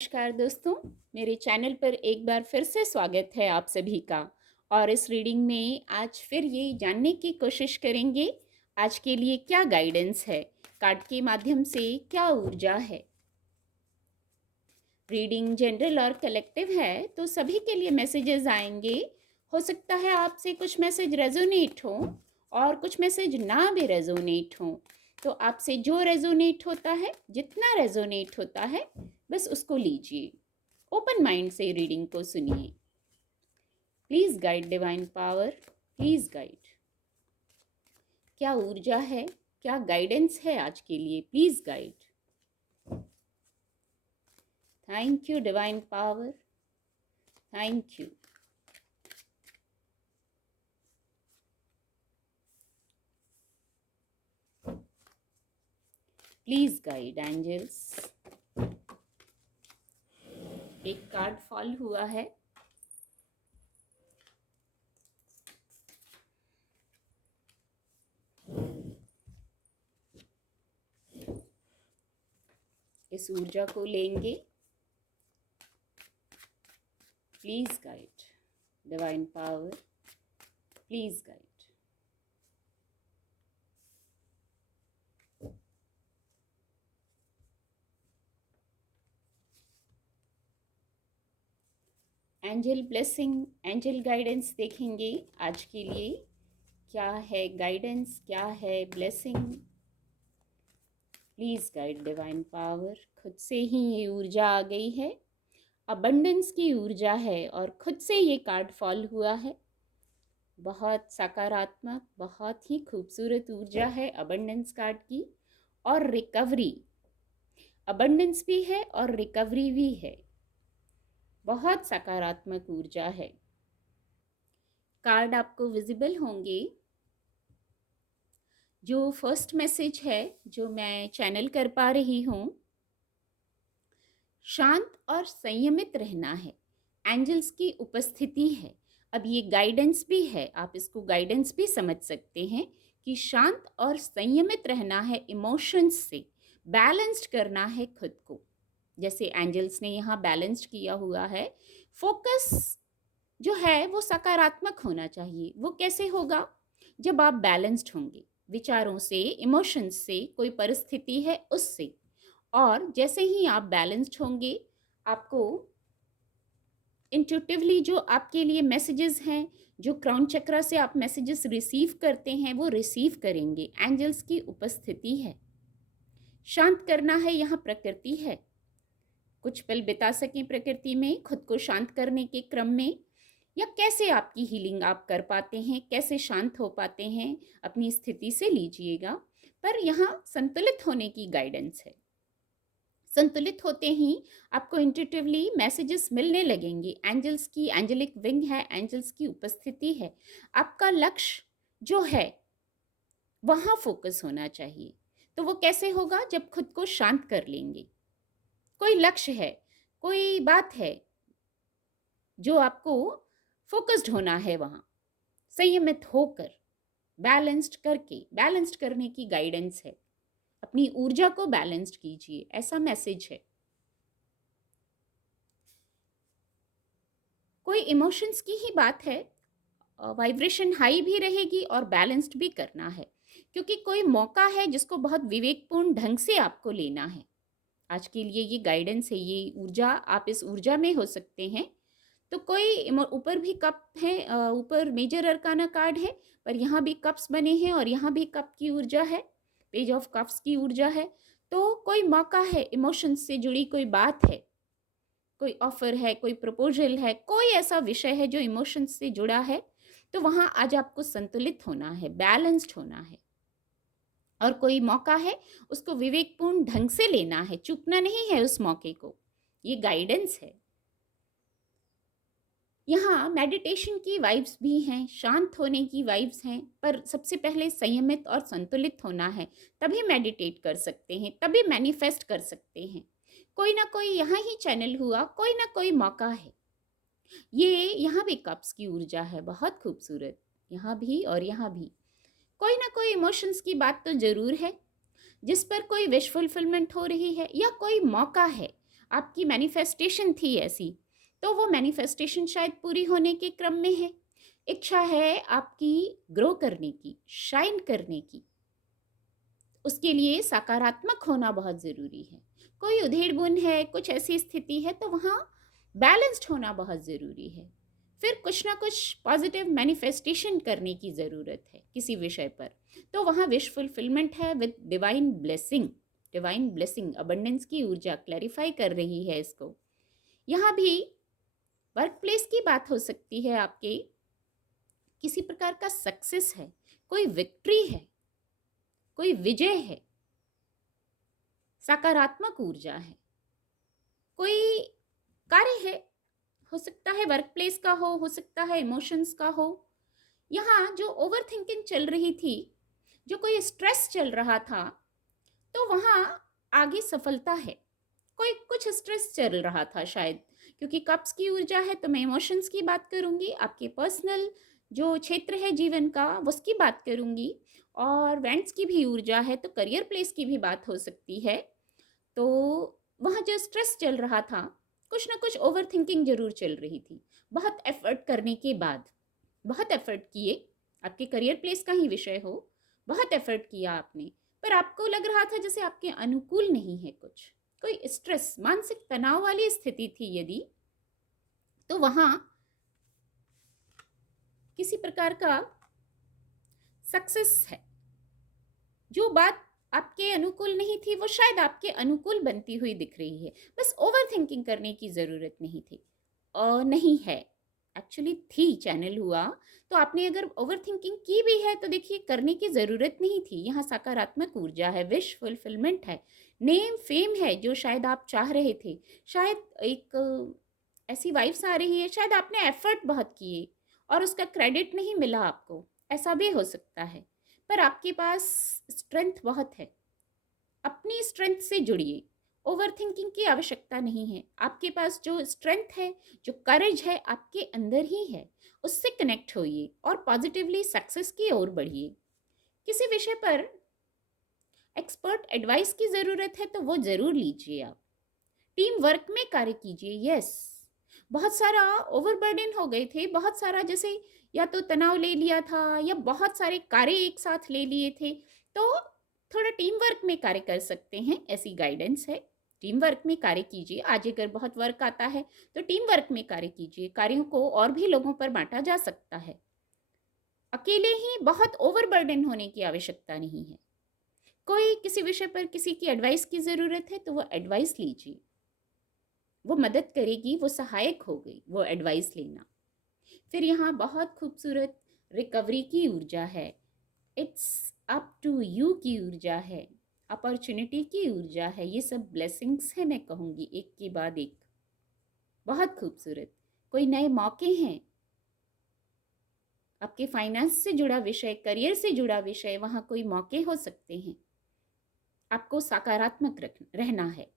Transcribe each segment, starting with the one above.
नमस्कार दोस्तों, मेरे चैनल पर एक बार फिर से स्वागत है आप सभी का। और इस रीडिंग में आज फिर ये जानने की कोशिश करेंगे आज के लिए क्या गाइडेंस है, कार्ड के माध्यम से क्या ऊर्जा है। रीडिंग जनरल और कलेक्टिव है तो सभी के लिए मैसेजेस आएंगे। हो सकता है आपसे कुछ मैसेज रेजोनेट हो और कुछ मैसेज ना भी रेजोनेट हो। तो आपसे जो रेजोनेट होता है, जितना रेजोनेट होता है, बस उसको लीजिए। ओपन माइंड से रीडिंग को सुनिए। Please guide divine power, please guide. क्या ऊर्जा है, क्या गाइडेंस है आज के लिए, please guide. Thank you divine power, thank you. Please guide angels. एक कार्ड फॉल हुआ है। इस ऊर्जा को लेंगे। Please guide divine power, please guide. Angel blessing, angel guidance देखेंगे आज के लिए। क्या है गाइडेंस, क्या है blessing. Please guide divine power. खुद से ही ये ऊर्जा आ गई है, अबंडेंस की ऊर्जा है और खुद से ये कार्ड फॉल हुआ है। बहुत सकारात्मक, बहुत ही खूबसूरत ऊर्जा है अबंडेंस कार्ड की। और रिकवरी, अबंडेंस भी है और रिकवरी भी है। बहुत सकारात्मक ऊर्जा है। कार्ड आपको विजिबल होंगे। जो फर्स्ट मैसेज है जो मैं चैनल कर पा रही हूँ, शांत और संयमित रहना है। एंजल्स की उपस्थिति है। अब ये गाइडेंस भी है, आप इसको गाइडेंस भी समझ सकते हैं कि शांत और संयमित रहना है। इमोशंस से बैलेंस्ड करना है खुद को, जैसे एंजल्स ने यहाँ बैलेंस्ड किया हुआ है। फोकस जो है वो सकारात्मक होना चाहिए। वो कैसे होगा? जब आप बैलेंस्ड होंगे विचारों से, इमोशंस से, कोई परिस्थिति है उससे। और जैसे ही आप बैलेंस्ड होंगे, आपको इंट्यूटिवली जो आपके लिए मैसेजेस हैं, जो क्राउन चक्रा से आप मैसेजेस रिसीव करते हैं, वो रिसीव करेंगे। एंजल्स की उपस्थिति है। शांत करना है, यहाँ प्रकृति है। कुछ पल बिता सकें प्रकृति में, खुद को शांत करने के क्रम में। या कैसे आपकी हीलिंग आप कर पाते हैं, कैसे शांत हो पाते हैं, अपनी स्थिति से लीजिएगा। पर यहाँ संतुलित होने की गाइडेंस है। संतुलित होते ही आपको इंट्यूटिवली मैसेजेस मिलने लगेंगे। एंजल्स की एंजेलिक विंग है, एंजल्स की उपस्थिति है। आपका लक्ष्य जो है वहाँ फोकस होना चाहिए। तो वो कैसे होगा? जब खुद को शांत कर लेंगे। कोई लक्ष्य है, कोई बात है जो आपको फोकस्ड होना है, वहाँ संयमित होकर बैलेंस्ड करके, बैलेंस्ड करने की गाइडेंस है। अपनी ऊर्जा को बैलेंस्ड कीजिए, ऐसा मैसेज है। कोई इमोशंस की ही बात है। वाइब्रेशन हाई भी रहेगी और बैलेंस्ड भी करना है, क्योंकि कोई मौका है जिसको बहुत विवेकपूर्ण ढंग से आपको लेना है। आज के लिए ये गाइडेंस है, ये ऊर्जा, आप इस ऊर्जा में हो सकते हैं। तो कोई ऊपर भी कप है, ऊपर मेजर अरकाना कार्ड है, पर यहाँ भी कप्स बने हैं और यहाँ भी कप की ऊर्जा है, पेज ऑफ कप्स की ऊर्जा है। तो कोई मौका है, इमोशंस से जुड़ी कोई बात है, कोई ऑफर है, कोई प्रपोजल है, कोई ऐसा विषय है जो इमोशंस से जुड़ा है। तो वहाँ आज आपको संतुलित होना है, बैलेंस्ड होना है। और कोई मौका है, उसको विवेकपूर्ण ढंग से लेना है, चूकना नहीं है उस मौके को। ये गाइडेंस है। यहाँ मेडिटेशन की वाइब्स भी हैं, शांत होने की वाइब्स हैं, पर सबसे पहले संयमित और संतुलित होना है। तभी मेडिटेट कर सकते हैं, तभी मैनिफेस्ट कर सकते हैं। कोई ना कोई यहाँ ही चैनल हुआ, कोई ना कोई मौका है। ये यहाँ भी कप्स की ऊर्जा है, बहुत खूबसूरत। यहाँ भी और यहाँ भी कोई ना कोई इमोशंस की बात तो जरूर है, जिस पर कोई विश फुलफिलमेंट हो रही है, या कोई मौका है आपकी मैनिफेस्टेशन थी ऐसी, तो वो मैनिफेस्टेशन शायद पूरी होने के क्रम में है। इच्छा है आपकी ग्रो करने की, शाइन करने की, उसके लिए सकारात्मक होना बहुत ज़रूरी है। कोई उधेड़-बुन है, कुछ ऐसी स्थिति है, तो वहाँ बैलेंस्ड होना बहुत ज़रूरी है। फिर कुछ ना कुछ पॉजिटिव मैनिफेस्टेशन करने की ज़रूरत है किसी विषय पर, तो वहाँ विश फुलफिलमेंट है with divine blessing. Divine blessing abundance की ऊर्जा क्लैरिफाई कर रही है इसको। यहाँ भी वर्क प्लेस की बात हो सकती है, आपके किसी प्रकार का सक्सेस है, कोई विक्ट्री है, कोई विजय है, सकारात्मक ऊर्जा है, कोई कार्य है, हो सकता है वर्क प्लेस का हो सकता है इमोशंस का हो। यहाँ जो ओवर थिंकिंग चल रही थी, जो कोई स्ट्रेस चल रहा था, तो वहाँ आगे सफलता है। कोई कुछ स्ट्रेस चल रहा था शायद, क्योंकि कप्स की ऊर्जा है तो मैं इमोशंस की बात करूँगी, आपके पर्सनल जो क्षेत्र है जीवन का उसकी बात करूँगी, और वेंट्स की भी ऊर्जा है तो करियर प्लेस की भी बात हो सकती है। तो वहाँ जो स्ट्रेस चल रहा था, कुछ ना कुछ ओवर थिंकिंग जरूर चल रही थी। बहुत एफर्ट करने के बाद, बहुत एफर्ट किए, आपके करियर प्लेस का ही विषय हो, बहुत एफर्ट किया आपने, पर आपको लग रहा था जैसे आपके अनुकूल नहीं है कुछ, कोई स्ट्रेस, मानसिक तनाव वाली स्थिति थी यदि, तो वहाँ किसी प्रकार का सक्सेस है। जो बात आपके अनुकूल नहीं थी वो शायद आपके अनुकूल बनती हुई दिख रही है, बस ओवर थिंकिंग करने की ज़रूरत नहीं थी, नहीं है, एक्चुअली थी, चैनल हुआ। तो आपने अगर ओवर थिंकिंग की भी है तो देखिए करने की ज़रूरत नहीं थी। यहाँ सकारात्मक ऊर्जा है, विश फुलफिलमेंट है, नेम फेम है जो शायद आप चाह रहे थे, शायद एक ऐसी वाइब्स आ रही है, शायद आपने एफर्ट बहुत किए और उसका क्रेडिट नहीं मिला आपको, ऐसा भी हो सकता है। पर आपके पास स्ट्रेंथ बहुत है, अपनी स्ट्रेंथ से जुड़िए, ओवर थिंकिंग की आवश्यकता नहीं है। आपके पास जो स्ट्रेंथ है, जो करेज है, आपके अंदर ही है, उससे कनेक्ट होइए और पॉजिटिवली सक्सेस की ओर बढ़िए। किसी विषय पर एक्सपर्ट एडवाइस की ज़रूरत है तो वो ज़रूर लीजिए आप। टीम वर्क में कार्य कीजिए, यस। बहुत सारा ओवरबर्डन हो गए थे, बहुत सारा जैसे या तो तनाव ले लिया था या बहुत सारे कार्य एक साथ ले लिए थे, तो थोड़ा टीम वर्क में कार्य कर सकते हैं, ऐसी गाइडेंस है। टीम वर्क में कार्य कीजिए। आज अगर बहुत वर्क आता है तो टीम वर्क में कार्य कीजिए, कार्यों को और भी लोगों पर बांटा जा सकता है। अकेले ही बहुत ओवरबर्डन होने की आवश्यकता नहीं है। कोई किसी विषय पर किसी की एडवाइस की ज़रूरत है तो वो एडवाइस लीजिए, वो मदद करेगी, वो सहायक होगी वो एडवाइस लेना। फिर यहाँ बहुत खूबसूरत रिकवरी की ऊर्जा है, इट्स अप टू यू की ऊर्जा है, अपॉर्चुनिटी की ऊर्जा है। ये सब ब्लेसिंग्स हैं, मैं कहूँगी एक के बाद एक, बहुत खूबसूरत। कोई नए मौके हैं, आपके फाइनेंस से जुड़ा विषय, करियर से जुड़ा विषय, वहाँ कोई मौके हो सकते हैं। आपको सकारात्मक रहना है।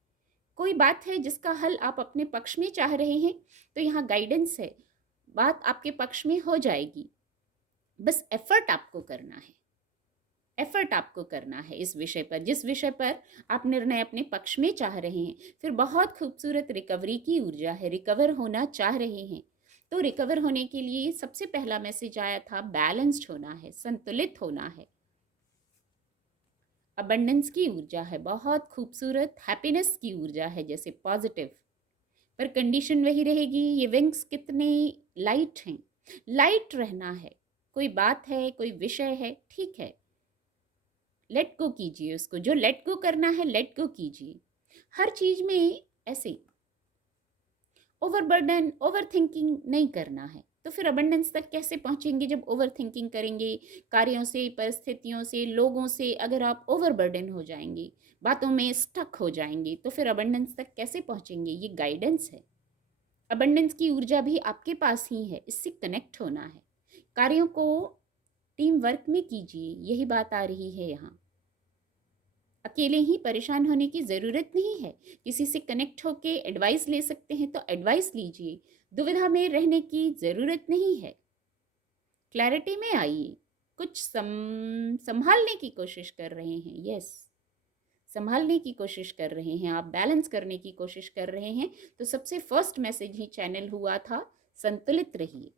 कोई बात है जिसका हल आप अपने पक्ष में चाह रहे हैं, तो यहाँ गाइडेंस है, बात आपके पक्ष में हो जाएगी। बस एफर्ट आपको करना है, एफर्ट आपको करना है इस विषय पर, जिस विषय पर आप निर्णय अपने पक्ष में चाह रहे हैं। फिर बहुत खूबसूरत रिकवरी की ऊर्जा है, रिकवर होना चाह रहे हैं, तो रिकवर होने के लिए सबसे पहला मैसेज आया था, बैलेंस्ड होना है, संतुलित होना है। अबंडेंस की ऊर्जा है, बहुत खूबसूरत हैप्पीनेस की ऊर्जा है, जैसे पॉजिटिव, पर कंडीशन वही रहेगी। ये विंग्स कितने लाइट हैं, लाइट रहना है। कोई बात है, कोई विषय है, ठीक है, लेट गो कीजिए उसको, जो लेट गो करना है लेट गो कीजिए। हर चीज में ऐसे ओवरबर्डन, ओवर थिंकिंग नहीं करना है। तो फिर अबंडेंस तक कैसे पहुंचेंगे जब ओवर थिंकिंग करेंगे? कार्यों से, परिस्थितियों से, लोगों से अगर आप ओवरबर्डन हो जाएंगे, बातों में स्टक हो जाएंगे, तो फिर अबंडेंस तक कैसे पहुंचेंगे? ये गाइडेंस है। अबंडेंस की ऊर्जा भी आपके पास ही है, इससे कनेक्ट होना है। कार्यों को टीम वर्क में कीजिए, यही बात आ रही है यहाँ। अकेले ही परेशान होने की ज़रूरत नहीं है, किसी से कनेक्ट होके एडवाइस ले सकते हैं तो एडवाइस लीजिए। दुविधा में रहने की ज़रूरत नहीं है, क्लैरिटी में आइए। कुछ संभालने की कोशिश कर रहे हैं, यस, संभालने की कोशिश कर रहे हैं, आप बैलेंस करने की कोशिश कर रहे हैं, तो सबसे फर्स्ट मैसेज ही चैनल हुआ था, संतुलित रहिए।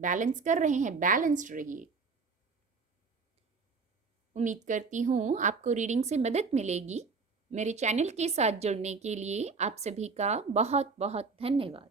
बैलेंस कर रहे हैं, बैलेंस्ड रहिए। उम्मीद करती हूँ आपको रीडिंग से मदद मिलेगी। मेरे चैनल के साथ जुड़ने के लिए आप सभी का बहुत बहुत धन्यवाद।